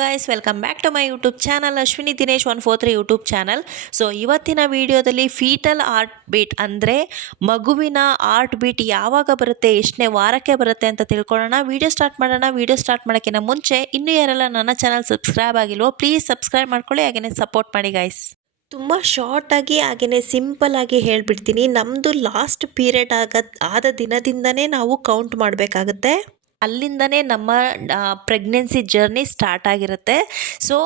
Guys, welcome back to my YouTube channel Ashwini Dinesh 143 YouTube channel. So ಇವತ್ತಿನ ವಿಡಿಯೋದಲ್ಲಿ foetal heart beat ಅಂದರೆ ಮಗುವಿನ heart beat ಯಾವಾಗ ಬರುತ್ತೆ, ಎಷ್ಟನೇ ವಾರಕ್ಕೆ ಬರುತ್ತೆ ಅಂತ ತಿಳ್ಕೊಳ್ಳೋಣ. ವಿಡಿಯೋ ಸ್ಟಾರ್ಟ್ ಮಾಡೋಣ. ವಿಡಿಯೋ ಸ್ಟಾರ್ಟ್ ಮಾಡೋಕ್ಕಿಂತ ಮುಂಚೆ ಇನ್ನೂ ಯಾರೆಲ್ಲ ನನ್ನ ಚಾನಲ್ ಸಬ್ಸ್ಕ್ರೈಬ್ ಆಗಿಲ್ವೋ ಪ್ಲೀಸ್ ಸಬ್ಸ್ಕ್ರೈಬ್ ಮಾಡ್ಕೊಳ್ಳಿ, ಹಾಗೆಯೇ ಸಪೋರ್ಟ್ ಮಾಡಿ ಗೈಸ್. ತುಂಬ ಶಾರ್ಟಾಗಿ ಹಾಗೆಯೇ ಸಿಂಪಲ್ಲಾಗಿ ಹೇಳಿಬಿಡ್ತೀನಿ. ನಮ್ಮದು ಲಾಸ್ಟ್ ಪೀರಿಯಡ್ ಆದ ದಿನದಿಂದನೇ ನಾವು ಕೌಂಟ್ ಮಾಡಬೇಕಾಗತ್ತೆ. ಅಲ್ಲಿಂದನೇ ನಮ್ಮ ಪ್ರೆಗ್ನೆನ್ಸಿ ಜರ್ನಿ ಸ್ಟಾರ್ಟ್ ಆಗಿರುತ್ತೆ. ಸೊ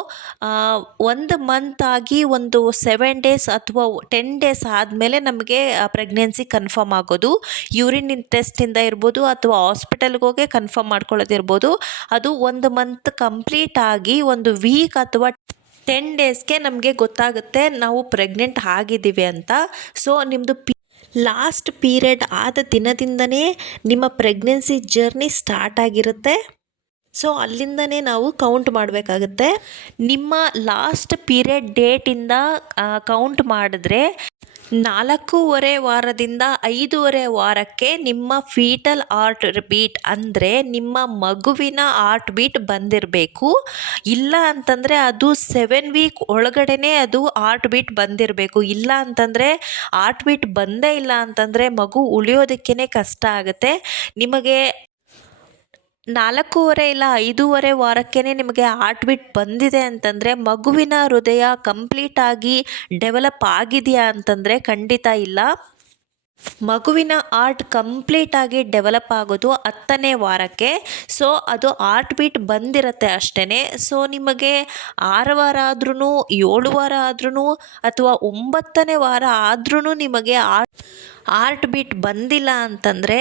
1 ಮಂತ್ ಆಗಿ ಒಂದು 7 ಡೇಸ್ ಅಥವಾ 10 ಡೇಸ್ ಆದಮೇಲೆ ನಮಗೆ ಪ್ರೆಗ್ನೆನ್ಸಿ ಕನ್ಫರ್ಮ್ ಆಗೋದು. ಯೂರಿನ್ ಟೆಸ್ಟಿಂದ ಇರ್ಬೋದು ಅಥವಾ ಹಾಸ್ಪಿಟಲ್ಗೆ ಹೋಗಿ ಕನ್ಫರ್ಮ್ ಮಾಡ್ಕೊಳ್ಳೋದಿರ್ಬೋದು. ಅದು 1 ಮಂತ್ ಕಂಪ್ಲೀಟ್ ಆಗಿ 1 ವೀಕ್ ಅಥವಾ 10 ಡೇಸ್ಗೆ ನಮಗೆ ಗೊತ್ತಾಗುತ್ತೆ ನಾವು ಪ್ರೆಗ್ನೆಂಟ್ ಆಗಿದ್ದೀವಿ ಅಂತ. ಸೊ ನಿಮ್ಮದು ಲಾಸ್ಟ್ ಪೀರಿಯಡ್ ಆದ ದಿನದಿಂದನೇ ನಿಮ್ಮ ಪ್ರೆಗ್ನೆನ್ಸಿ ಜರ್ನಿ ಸ್ಟಾರ್ಟ್ ಆಗಿರುತ್ತೆ. ಸೊ ಅಲ್ಲಿಂದನೇ ನಾವು ಕೌಂಟ್ ಮಾಡಬೇಕಾಗುತ್ತೆ. ನಿಮ್ಮ ಲಾಸ್ಟ್ ಪೀರಿಯಡ್ ಡೇಟಿಂದ ಕೌಂಟ್ ಮಾಡಿದ್ರೆ 4.5 ವಾರದಿಂದ 5.5 ವಾರಕ್ಕೆ ನಿಮ್ಮ ಫೀಟಲ್ ಹಾರ್ಟ್ ಬೀಟ್ ಅಂದರೆ ನಿಮ್ಮ ಮಗುವಿನ ಹಾರ್ಟ್ ಬೀಟ್ ಬಂದಿರಬೇಕು. ಇಲ್ಲ ಅಂತಂದರೆ ಅದು 7 ವೀಕ್ ಒಳಗಡೆನೇ ಅದು ಹಾರ್ಟ್ ಬೀಟ್ ಬಂದಿರಬೇಕು. ಇಲ್ಲ ಅಂತಂದರೆ ಹಾರ್ಟ್ ಬೀಟ್ ಬಂದೇ ಇಲ್ಲ ಅಂತಂದರೆ ಮಗು ಉಳಿಯೋದಕ್ಕೇ ಕಷ್ಟ ಆಗುತ್ತೆ. ನಿಮಗೆ 4.5 ಇಲ್ಲ 5.5 ವಾರಕ್ಕೇ ನಿಮಗೆ ಹಾರ್ಟ್ ಬೀಟ್ ಬಂದಿದೆ ಅಂತಂದರೆ ಮಗುವಿನ ಹೃದಯ ಕಂಪ್ಲೀಟಾಗಿ ಡೆವಲಪ್ ಆಗಿದೆಯಾ ಅಂತಂದರೆ ಖಂಡಿತ ಇಲ್ಲ. ಮಗುವಿನ ಹಾರ್ಟ್ ಕಂಪ್ಲೀಟಾಗಿ ಡೆವಲಪ್ ಆಗೋದು 10ನೇ ವಾರಕ್ಕೆ. ಸೊ ಅದು ಹಾರ್ಟ್ ಬೀಟ್ ಬಂದಿರುತ್ತೆ ಅಷ್ಟೇ. ಸೊ ನಿಮಗೆ 6 ವಾರ ಆದ್ರೂ 7 ವಾರ ಆದ್ರೂ ಅಥವಾ 9ನೇ ವಾರ ಆದ್ರೂ ನಿಮಗೆ ಹಾರ್ಟ್ ಬೀಟ್ ಬಂದಿಲ್ಲ ಅಂತಂದರೆ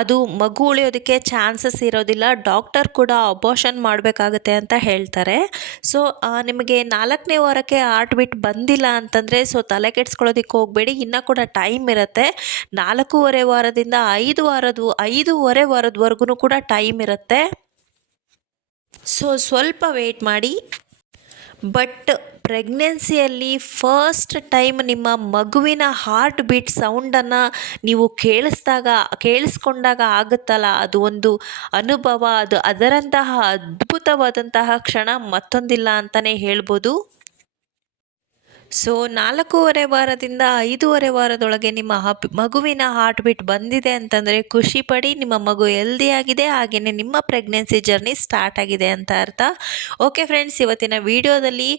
ಅದು ಮಗು ಉಳಿಯೋದಕ್ಕೆ ಚಾನ್ಸಸ್ ಇರೋದಿಲ್ಲ. ಡಾಕ್ಟರ್ ಕೂಡ ಅಬೋಷನ್ ಮಾಡಬೇಕಾಗತ್ತೆ ಅಂತ ಹೇಳ್ತಾರೆ. ಸೊ ನಿಮಗೆ 4ನೇ ವಾರಕ್ಕೆ ಹಾರ್ಟ್ ಬೀಟ್ ಬಂದಿಲ್ಲ ಅಂತಂದರೆ ಸೊ ತಲೆ ಕೆಡಿಸ್ಕೊಳ್ಳೋದಕ್ಕೆ ಹೋಗಬೇಡಿ, ಇನ್ನೂ ಕೂಡ ಟೈಮ್ ಇರುತ್ತೆ. 4.5 ವಾರದಿಂದ 5.5 ವಾರದವರೆಗೂ ಕೂಡ ಟೈಮ್ ಇರುತ್ತೆ. ಸೊ ಸ್ವಲ್ಪ ವೇಟ್ ಮಾಡಿ. ಬಟ್ ಪ್ರೆಗ್ನೆನ್ಸಿಯಲ್ಲಿ ಫಸ್ಟ್ ಟೈಮ್ ನಿಮ್ಮ ಮಗುವಿನ ಹಾರ್ಟ್ ಬೀಟ್ ಸೌಂಡನ್ನು ನೀವು ಕೇಳಿಸ್ಕೊಂಡಾಗ ಆಗುತ್ತಲ್ಲ, ಅದು ಒಂದು ಅನುಭವ, ಅದು ಅದರಂತಹ ಅದ್ಭುತವಾದಂತಹ ಕ್ಷಣ ಮತ್ತೊಂದಿಲ್ಲ ಅಂತಲೇ ಹೇಳ್ಬೋದು. ಸೊ 4.5 ವಾರದಿಂದ 5.5 ವಾರದೊಳಗೆ ನಿಮ್ಮ ಮಗುವಿನ ಹಾರ್ಟ್ ಬೀಟ್ ಬಂದಿದೆ ಅಂತಂದರೆ ಖುಷಿ ಪಡಿ, ನಿಮ್ಮ ಮಗು ಹೆಲ್ದಿ ಆಗಿದೆ, ಹಾಗೆಯೇ ನಿಮ್ಮ ಪ್ರೆಗ್ನೆನ್ಸಿ ಜರ್ನಿ ಸ್ಟಾರ್ಟ್ ಆಗಿದೆ ಅಂತ ಅರ್ಥ. ಓಕೆ ಫ್ರೆಂಡ್ಸ್, ಇವತ್ತಿನ ವಿಡಿಯೋದಲ್ಲಿ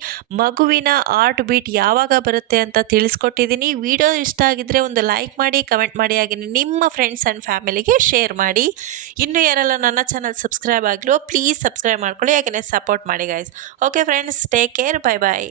ಮಗುವಿನ ಹಾರ್ಟ್ ಬೀಟ್ ಯಾವಾಗ ಬರುತ್ತೆ ಅಂತ ತಿಳಿಸ್ಕೊಟ್ಟಿದ್ದೀನಿ. ವಿಡಿಯೋ ಇಷ್ಟ ಆಗಿದ್ದರೆ ಒಂದು ಲೈಕ್ ಮಾಡಿ, ಕಮೆಂಟ್ ಮಾಡಿ, ಹಾಗೆಯೇ ನಿಮ್ಮ ಫ್ರೆಂಡ್ಸ್ ಆ್ಯಂಡ್ ಫ್ಯಾಮಿಲಿಗೆ ಶೇರ್ ಮಾಡಿ. ಇನ್ನೂ ಯಾರೆಲ್ಲ ನನ್ನ ಚಾನಲ್ ಸಬ್ಸ್ಕ್ರೈಬ್ ಆಗಿಲ್ವೋ ಪ್ಲೀಸ್ ಸಬ್ಸ್ಕ್ರೈಬ್ ಮಾಡ್ಕೊಳ್ಳಿ, ಹಾಗೆಯೇ ಸಪೋರ್ಟ್ ಮಾಡಿ guys. Okay friends, take care, bye ಬಾಯ್.